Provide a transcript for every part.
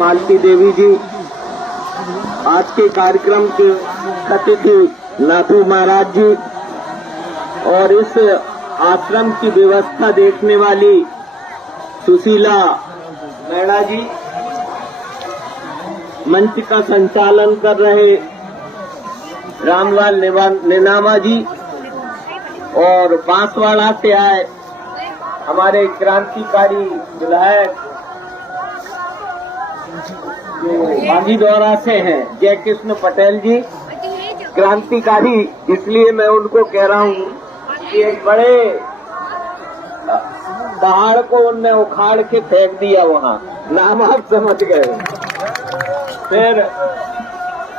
मालती देवी जी, आज के कार्यक्रम के अतिथि नाथू महाराज जी और इस आश्रम की व्यवस्था देखने वाली सुशीला मैडा जी, मंच का संचालन कर रहे रामलाल नेनामा जी और बांसवाड़ा से आए हमारे क्रांतिकारी विधायक जो बांदीदौरा से हैं जय कृष्ण पटेल जी। क्रांतिकारी इसलिए मैं उनको कह रहा हूँ कि एक बड़े पहाड़ को उनने उखाड़ के फेंक दिया, वहाँ नाम आप समझ गए। फिर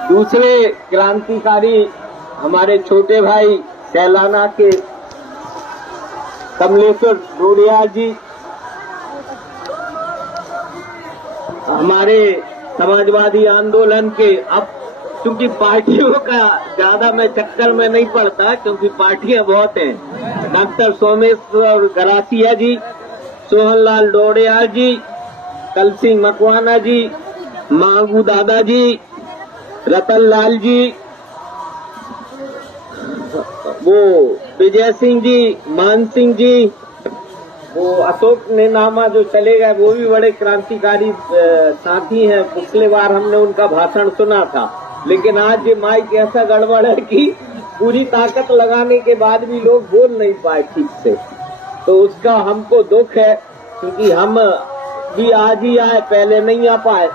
दूसरे क्रांतिकारी हमारे छोटे भाई कैलाना के कमलेश्वर डोडिया जी, हमारे समाजवादी आंदोलन के, अब क्योंकि पार्टियों का ज्यादा मैं चक्कर में नहीं पड़ता क्योंकि पार्टियां बहुत हैं, डॉक्टर सोमेश्वर गरासिया जी, सोहनलाल डोडिया जी, कल सिंह मकवाना जी, मांगू दादा जी, रतन लाल जी, वो विजय सिंह जी, मान सिंह जी, वो अशोक नेनामा जो चले गए वो भी बड़े क्रांतिकारी साथी हैं। पिछले बार हमने उनका भाषण सुना था, लेकिन आज ये माइक ऐसा गड़बड़ है कि पूरी ताकत लगाने के बाद भी लोग बोल नहीं पाए ठीक से, तो उसका हमको दुख है क्योंकि हम भी आज ही आए, पहले नहीं आ पाए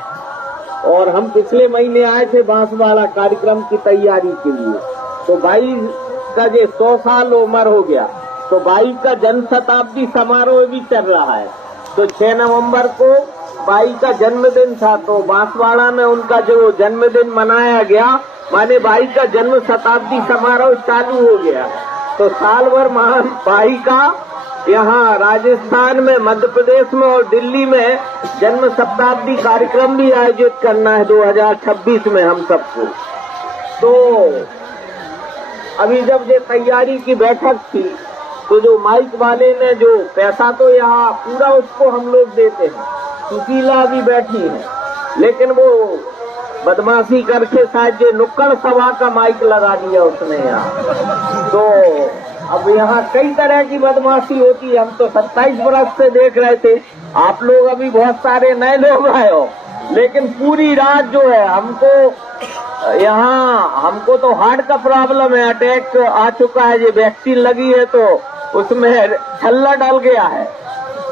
और हम पिछले महीने आए थे बांसवाड़ा कार्यक्रम की तैयारी के लिए। तो भाई का जो 100 साल उम्र हो गया, तो बाई का जन्म शताब्दी समारोह भी चल रहा है। तो 6 नवंबर को बाई का जन्मदिन था, तो बांसवाड़ा में उनका जो जन्मदिन मनाया गया, माने बाई का जन्म शताब्दी समारोह चालू हो गया। तो साल भर बाई का यहाँ राजस्थान में, मध्य प्रदेश में और दिल्ली में जन्म शताब्दी कार्यक्रम भी आयोजित करना है 2026 में हम सबको। तो अभी जब ये तैयारी की बैठक थी तो जो माइक वाले ने जो पैसा तो यहाँ पूरा उसको हम लोग देते हैं, सुशीला भी बैठी है, लेकिन वो बदमाशी करके शायद ये नुक्कड़ सभा का माइक लगा दिया उसने यहाँ। तो अब यहाँ कई तरह की बदमाशी होती है। हम तो 27 बरस से देख रहे थे, आप लोग अभी बहुत सारे नए लोग आए हो, लेकिन पूरी रात जो है हमको तो हार्ट का प्रॉब्लम है, अटैक आ चुका है, ये वैक्सीन लगी है तो उसमें छल्ला डल गया है।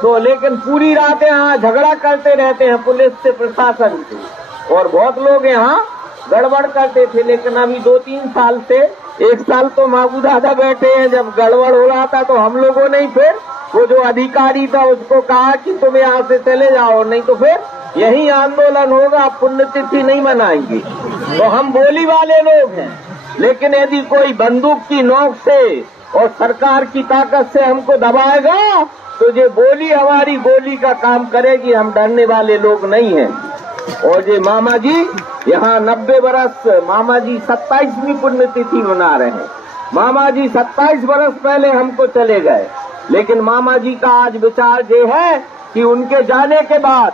तो लेकिन पूरी रात यहाँ झगड़ा करते रहते हैं पुलिस से, प्रशासन से, और बहुत लोग यहाँ गड़बड़ करते थे। लेकिन अभी 2-3 साल से, 1 साल तो माबू दादा बैठे हैं, जब गड़बड़ हो रहा था तो हम लोगों ने फिर वो जो अधिकारी था उसको कहा कि तुम यहाँ से चले जाओ, नहीं तो फिर यही आंदोलन होगा, पुण्यतिथि नहीं मनाएंगे। तो हम बोली वाले लोग हैं, लेकिन यदि कोई बंदूक की नोक से और सरकार की ताकत से हमको दबाएगा तो ये बोली हमारी गोली का काम करेगी। हम डरने वाले लोग नहीं हैं। और ये मामा जी यहाँ 90 बरस, मामा जी 27वीं पुण्यतिथि मना रहे हैं। मामा जी 27 बरस पहले हमको चले गए, लेकिन मामा जी का आज विचार ये है कि उनके जाने के बाद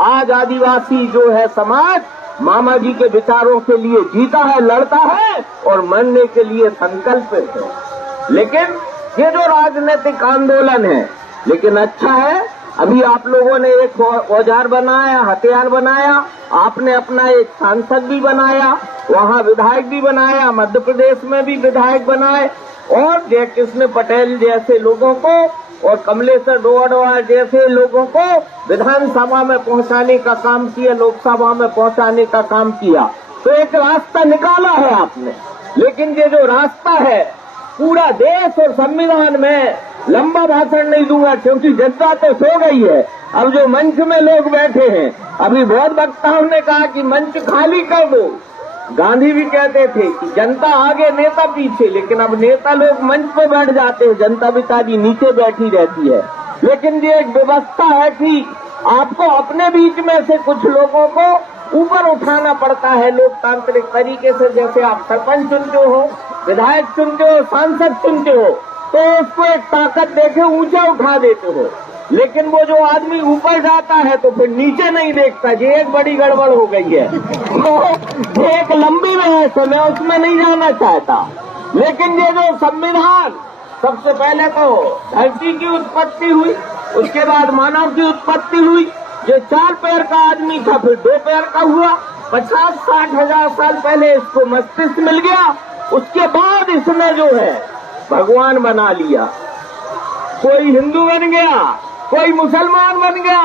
आज आदिवासी जो है समाज मामा जी के विचारों के लिए जीता है, लड़ता है और मरने के लिए संकल्पित है। लेकिन ये जो राजनीतिक आंदोलन है, लेकिन अच्छा है अभी आप लोगों ने एक औजार बनाया, हथियार बनाया, आपने अपना एक सांसद भी बनाया, वहाँ विधायक भी बनाया, मध्य प्रदेश में भी विधायक बनाए, और जय कृष्ण पटेल जैसे लोगों को और कमलेश्वर डोडिया जैसे लोगों को विधानसभा में पहुंचाने का काम किया, लोकसभा में पहुंचाने का काम किया। तो एक रास्ता निकाला है आपने, लेकिन ये जो रास्ता है पूरा देश और संविधान में, लंबा भाषण नहीं दूंगा क्योंकि जनता तो सो गई है। अब जो मंच में लोग बैठे हैं, अभी बहुत वक्ताओं ने कहा कि मंच खाली कर दो। गांधी भी कहते थे कि जनता आगे नेता पीछे, लेकिन अब नेता लोग मंच पे बैठ जाते हैं, जनता बेचारी नीचे बैठी रहती है। लेकिन ये एक व्यवस्था है कि आपको अपने बीच में से कुछ लोगों को ऊपर उठाना पड़ता है लोकतांत्रिक तरीके से। जैसे आप सरपंच चुनते हो, विधायक चुनते हो, सांसद चुनते हो, तो उसको एक ताकत देके ऊंचा उठा देते हो। लेकिन वो जो आदमी ऊपर जाता है तो फिर नीचे नहीं देखता। ये एक बड़ी गड़बड़ हो गई है। तो एक लंबी बहस है, मैं उसमें नहीं जाना चाहता। लेकिन ये जो संविधान, सबसे पहले तो धरती की उत्पत्ति हुई, उसके बाद मानव की उत्पत्ति हुई। ये 4 पैर का आदमी था, फिर 2 पैर का हुआ। 50-60 हजार साल पहले इसको मस्तिष्क मिल गया। उसके बाद इसने जो है भगवान बना लिया। कोई हिंदू बन गया, कोई मुसलमान बन गया,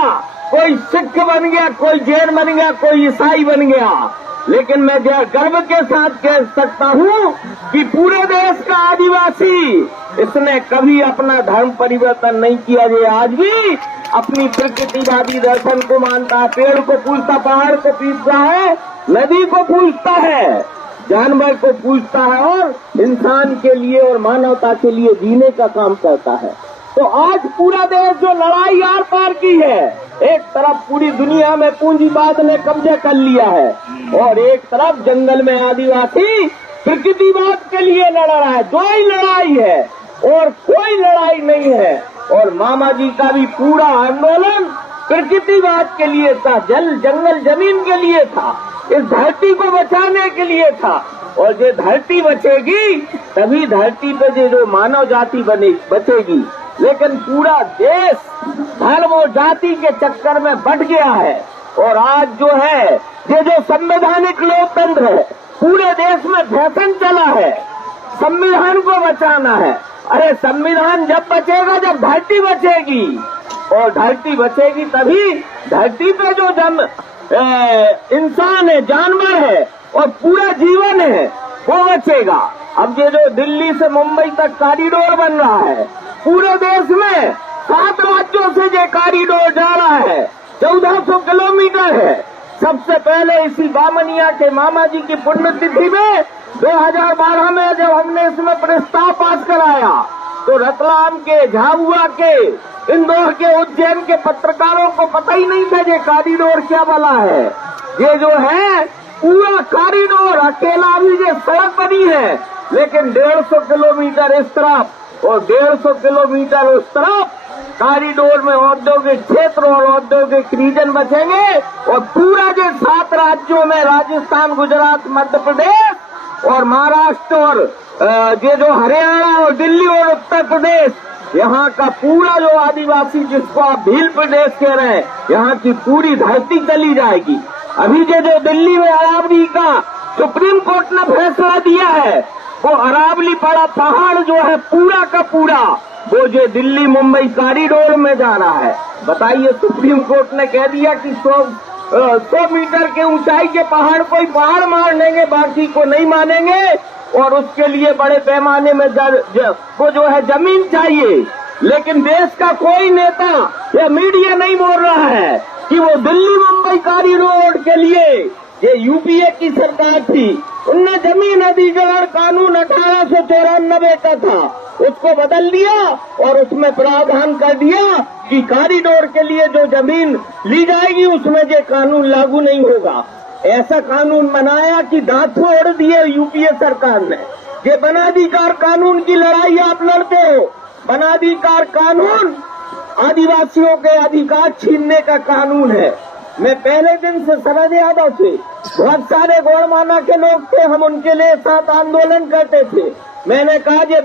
कोई सिख बन गया, कोई जैन बन गया, कोई ईसाई बन गया। लेकिन मैं गर्व के साथ कह सकता हूँ कि पूरे देश का आदिवासी इसने कभी अपना धर्म परिवर्तन नहीं किया। ये आज भी अपनी प्रकृतिवादी दर्शन को मानता है। पेड़ को पूजता, पहाड़ को पूजता है, नदी को पूजता है, जानवर को पूजता है और इंसान के लिए और मानवता के लिए जीने का काम करता है। तो आज पूरा देश जो लड़ाई आर पार की है, एक तरफ पूरी दुनिया में पूंजीवाद ने कब्जा कर लिया है और एक तरफ जंगल में आदिवासी प्रकृतिवाद के लिए लड़ रहा है। दो ही लड़ाई है और कोई लड़ाई नहीं है। और मामा जी का भी पूरा आंदोलन प्रकृतिवाद के लिए था, जंगल जमीन के लिए था, इस धरती को बचाने के लिए था। और ये धरती बचेगी तभी धरती पे जो मानव जाति बचेगी। लेकिन पूरा देश धर्म और जाति के चक्कर में बट गया है। और आज जो है ये जो संवैधानिक लोकतंत्र है, पूरे देश में फैशन चला है संविधान को बचाना है। अरे संविधान जब बचेगा जब धरती बचेगी, और धरती बचेगी तभी धरती पे जो इंसान है, जानवर है और पूरा जीवन है वो बचेगा। अब ये जो दिल्ली से मुंबई तक कॉरिडोर बन रहा है, पूरे देश में 7 राज्यों से ये कॉरिडोर जा रहा है, 1400 किलोमीटर है। सबसे पहले इसी बामनिया के मामा जी की पुण्यतिथि में 2012 में जब हमने इसमें प्रस्ताव पास कराया तो रतलाम के, झाबुआ के, इंदौर के, उज्जैन के पत्रकारों को पता ही नहीं था ये कॉरिडोर क्या वाला है। ये जो है पूरा कॉरिडोर अकेला भी ये सड़क बनी है, लेकिन 150 किलोमीटर इस तरफ और 150 किलोमीटर उस तरफ कॉरिडोर में औद्योगिक क्षेत्र और औद्योगिक रीजन बचेंगे। और पूरा जो 7 राज्यों में राजस्थान, गुजरात, मध्य प्रदेश और महाराष्ट्र और ये जो हरियाणा और दिल्ली और उत्तर प्रदेश, यहाँ का पूरा जो आदिवासी जिसको आप भील प्रदेश कह रहे हैं, यहाँ की पूरी धरती चली जाएगी। अभी जो दिल्ली में अरावली का सुप्रीम कोर्ट ने फैसला दिया है, वो अरावली पड़ा पहाड़ जो है पूरा का पूरा वो जो दिल्ली मुंबई कॉरिडोर में जा रहा है। बताइए, सुप्रीम कोर्ट ने कह दिया कि 100 मीटर के ऊंचाई के पहाड़ को ही पहाड़ मान लेंगे, बाकी को नहीं मानेंगे। और उसके लिए बड़े पैमाने में वो जो है जमीन चाहिए। लेकिन देश का कोई नेता या मीडिया नहीं बोल रहा है कि वो दिल्ली मुंबई कॉरिडोर के लिए, ये यूपीए की सरकार थी, उनने जमीन अधिग्रहण कानून 1894 का था, उसको बदल दिया और उसमें प्रावधान कर दिया कि कॉरिडोर के लिए जो जमीन ली जाएगी उसमें ये कानून लागू नहीं होगा। ऐसा कानून बनाया कि दांत फोड़ दिए यूपीए सरकार ने। ये वनाधिकार कानून की लड़ाई आप लड़ते हो। वनाधिकार कानून आदिवासियों के अधिकार छीनने का कानून है। मैं पहले दिन से शरद यादव से, बहुत सारे गौड़माना के लोग थे, हम उनके लिए साथ आंदोलन करते थे। मैंने कहा ये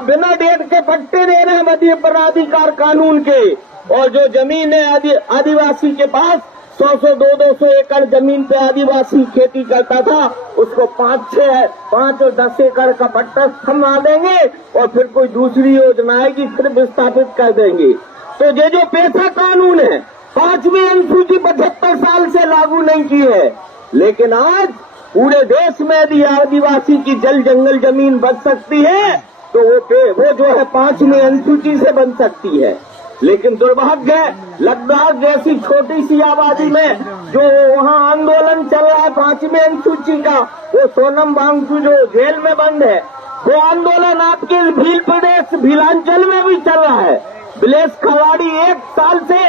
बिना डेट के पट्टे दे रहे हैं मध्य वनाधिकार कानून के। और जो जमीन है आदिवासी के पास 100-200 एकड़ जमीन पे आदिवासी खेती करता था, उसको 5 और 10 एकड़ का पट्टा थमा देंगे और फिर कोई दूसरी योजना आएगी फिर विस्थापित कर देंगे। तो ये जो पेशा कानून है 5वीं अनुसूची 75 साल से लागू नहीं की है। लेकिन आज पूरे देश में यदि आदिवासी की जल जंगल जमीन बच सकती है तो वो जो है 5वीं अनुसूची से बन सकती है। लेकिन दुर्भाग्य है, लद्दाख जैसी छोटी सी आबादी में जो वहाँ आंदोलन चल रहा है 5वीं अनुसूची का, वो सोनम वांगचू जो जेल में बंद है, वो आंदोलन आपके भील प्रदेश भीलांचल में भी चल रहा है। बिलेश खवाड़ी 1 साल से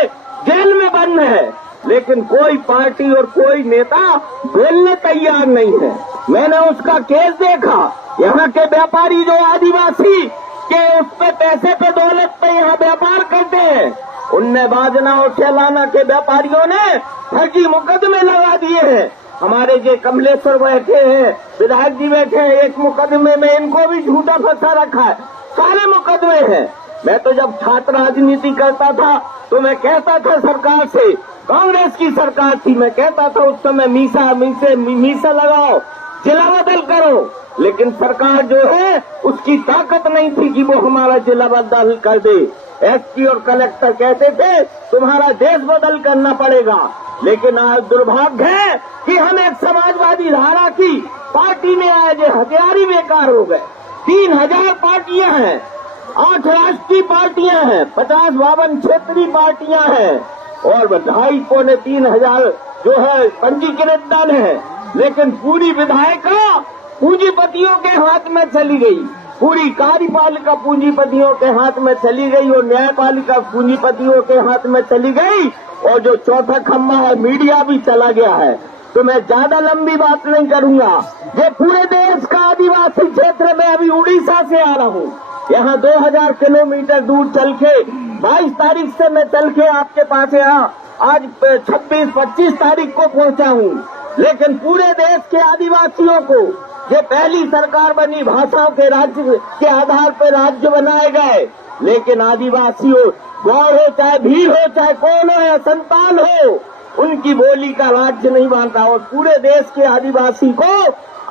जेल में बंद है, लेकिन कोई पार्टी और कोई नेता बोलने तैयार नहीं है। मैंने उसका केस देखा। यहाँ के व्यापारी जो आदिवासी के उस पे पैसे पे दौलत पे यहाँ व्यापार करते हैं। उनने बाजना और ठेलाना के व्यापारियों ने फर्जी मुकदमे लगा दिए हैं। हमारे जो कमलेश्वर बैठे हैं, विधायक जी बैठे हैं, एक मुकदमे में इनको भी झूठा फंसा रखा है। सारे मुकदमे हैं। मैं तो जब छात्र राजनीति करता था तो मैं कहता था सरकार से, कांग्रेस की सरकार थी, मैं कहता था उस समय मीसा लगाओ, जिला बदल करो, लेकिन सरकार जो है उसकी ताकत नहीं थी कि वो हमारा जिला बदल कर दे। एसपी और कलेक्टर कहते थे तुम्हारा देश बदल करना पड़ेगा, लेकिन आज दुर्भाग्य है कि हम एक समाजवादी धारा की पार्टी में आए जो हथियारी बेकार हो गए। 3000 पार्टियां हैं, 8 राष्ट्रीय पार्टियां हैं, 50-52 क्षेत्रीय पार्टियां हैं और 2,500-3,000 जो है पंजीकृत दल है, लेकिन पूरी विधायिका पूंजीपतियों के हाथ में चली गई, पूरी कार्यपालिका पूंजीपतियों के हाथ में चली गई और न्यायपालिका पूंजीपतियों के हाथ में चली गई और जो चौथा खम्मा है मीडिया भी चला गया है। तो मैं ज्यादा लंबी बात नहीं करूंगा। ये पूरे देश का आदिवासी क्षेत्र में, अभी उड़ीसा से आ रहा हूँ, यहाँ 2000 किलोमीटर दूर चल के 22 तारीख से मैं चल के आपके पास यहाँ आज 26-25 तारीख को पहुंचा हूँ। लेकिन पूरे देश के आदिवासियों को ये पहली सरकार बनी, भाषाओं के राज्य के आधार पर राज्य बनाए गए, लेकिन आदिवासियों गौर हो चाहे भील हो चाहे कौन हो या संतान हो, उनकी बोली का राज्य नहीं मानता। और पूरे देश के आदिवासी को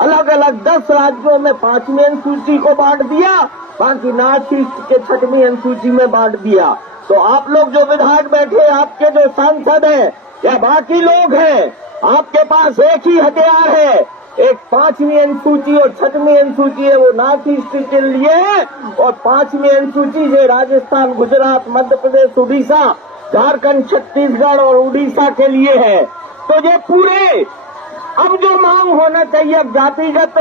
अलग अलग 10 राज्यों में 5वीं अनुसूची को बांट दिया, बाकी नॉर्थ ईस्ट के 6वीं अनुसूची में बांट दिया। तो आप लोग जो विधायक बैठे, आपके जो सांसद हैं या बाकी लोग हैं, आपके पास एक ही हथियार है, एक 5वीं अनुसूची और 6वीं अनुसूची है, वो नॉर्थ ईस्ट के लिए है, और 5वीं अनुसूची जो राजस्थान, गुजरात, मध्य प्रदेश, उड़ीसा, झारखंड, छत्तीसगढ़ और उड़ीसा के लिए है। तो ये पूरे अब जो मांग होना चाहिए जातिगत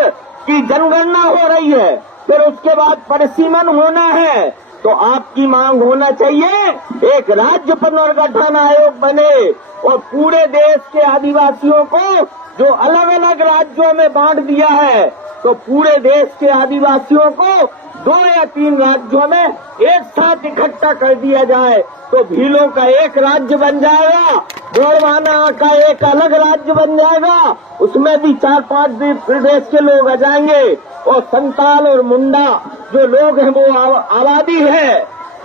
की जनगणना हो रही है, फिर उसके बाद परिसीमन होना है, तो आपकी मांग होना चाहिए एक राज्य पुनर्गठन आयोग बने और पूरे देश के आदिवासियों को जो अलग अलग राज्यों में बांट दिया है, तो पूरे देश के आदिवासियों को 2 या 3 राज्यों में एक साथ इकट्ठा कर दिया जाए, तो भीलों का एक राज्य बन जाएगा, गोंडवाना का एक अलग राज्य बन जाएगा, उसमें भी 4-5 प्रदेश के लोग आ जाएंगे और संताल और मुंडा जो लोग हैं वो आबादी है,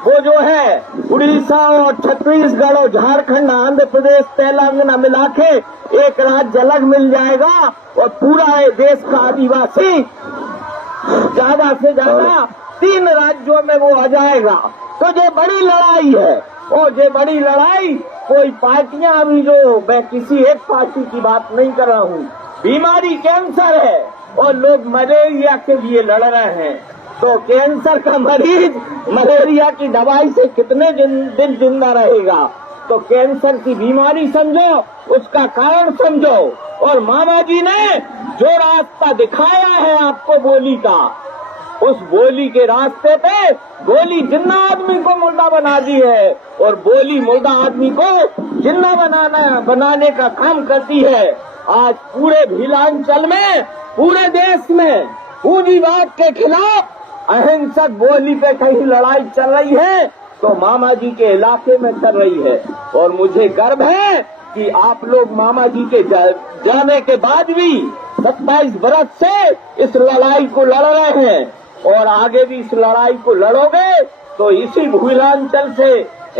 वो जो है उड़ीसा और छत्तीसगढ़ और झारखंड, आंध्र प्रदेश, तेलंगाना मिला के एक राज्य अलग मिल जाएगा और पूरा देश का आदिवासी ज्यादा से ज्यादा 3 राज्यों में वो आ जाएगा। तो ये बड़ी लड़ाई है और ये बड़ी लड़ाई कोई पार्टियां, अभी जो मैं किसी एक पार्टी की बात नहीं कर रहा हूँ, बीमारी कैंसर है और लोग मलेरिया के लिए लड़ रहे हैं। तो कैंसर का मरीज मलेरिया की दवाई से कितने दिन जिंदा रहेगा? तो कैंसर की बीमारी समझो, उसका कारण समझो, और मामा जी ने जो रास्ता दिखाया है आपको बोली का, उस बोली के रास्ते पे बोली जिन्ना आदमी को मुर्दा बना दी है और बोली मुर्दा आदमी को जिन्ना बनाने का काम करती है। आज पूरे भीलांचल में, पूरे देश में पूंजीवाद के खिलाफ अहिंसक बोली पे कहीं लड़ाई चल रही है तो मामा जी के इलाके में चल रही है। और मुझे गर्व है कि आप लोग मामा जी के जाने के बाद भी 27 बरस से इस लड़ाई को लड़ रहे हैं और आगे भी इस लड़ाई को लड़ोगे तो इसी भूलांचल से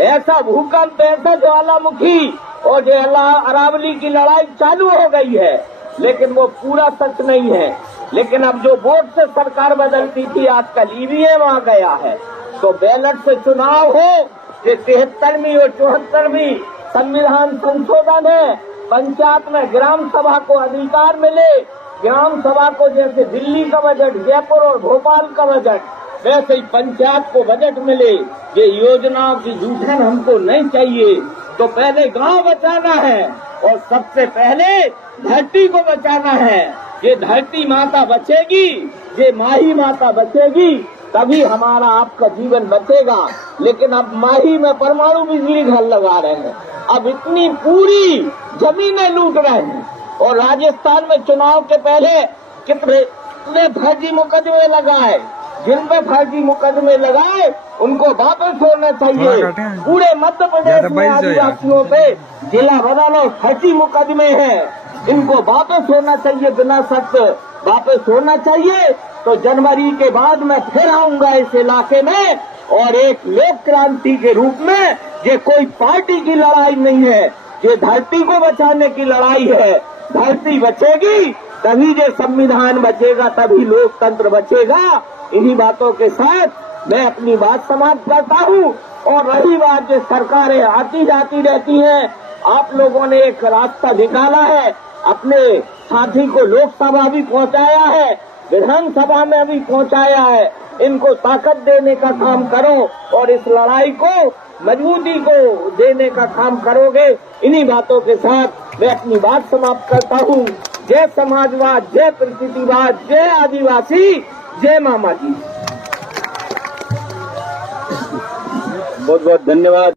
ऐसा भूकंप, ऐसा ज्वालामुखी और जो अरावली की लड़ाई चालू हो गई है, लेकिन वो पूरा सच नहीं है। लेकिन अब जो वोट से सरकार बदलती थी, आजकल ईवीएम आ गया है, तो बैलेट से चुनाव हो। ये 73वीं और 74वीं संविधान संशोधन है, पंचायत में ग्राम सभा को अधिकार मिले, ग्राम सभा को जैसे दिल्ली का बजट, जयपुर और भोपाल का बजट, वैसे ही पंचायत को बजट मिले। ये योजनाओं की जूठन हमको नहीं चाहिए। तो पहले गांव बचाना है और सबसे पहले धरती को बचाना है। ये धरती माता बचेगी, ये माही माता बचेगी, तभी हमारा आपका जीवन बचेगा। लेकिन अब माही में परमाणु बिजली घर लगा रहे हैं, अब इतनी पूरी जमीनें लूट रहे हैं। और राजस्थान में चुनाव के पहले कितने फर्जी मुकदमे लगाए, जिन पे फर्जी मुकदमे लगाए उनको वापस होना चाहिए। पूरे मध्य प्रदेश में आदिवासियों पे जिला बदलो फर्जी मुकदमे हैं, इनको वापस होना चाहिए, बिना शर्त वापस होना चाहिए। तो जनवरी के बाद मैं फिर आऊंगा इस इलाके में, और एक लोक क्रांति के रूप में, ये कोई पार्टी की लड़ाई नहीं है, ये धरती को बचाने की लड़ाई है। धरती बचेगी तभी ये संविधान बचेगा, तभी लोकतंत्र बचेगा। इन्हीं बातों के साथ मैं अपनी बात समाप्त करता हूँ। और रही बात, जो सरकारें आती जाती रहती हैं, आप लोगों ने एक रास्ता निकाला है, अपने साथी को लोकसभा भी पहुंचाया है, विधानसभा में भी पहुंचाया है, इनको ताकत देने का काम करो और इस लड़ाई को मजबूती को देने का काम करोगे। इन्हीं बातों के साथ मैं अपनी बात समाप्त करता हूँ। जय समाजवाद, जय प्रकृतिवाद, जय आदिवासी, जय मामा जी। बहुत बहुत धन्यवाद।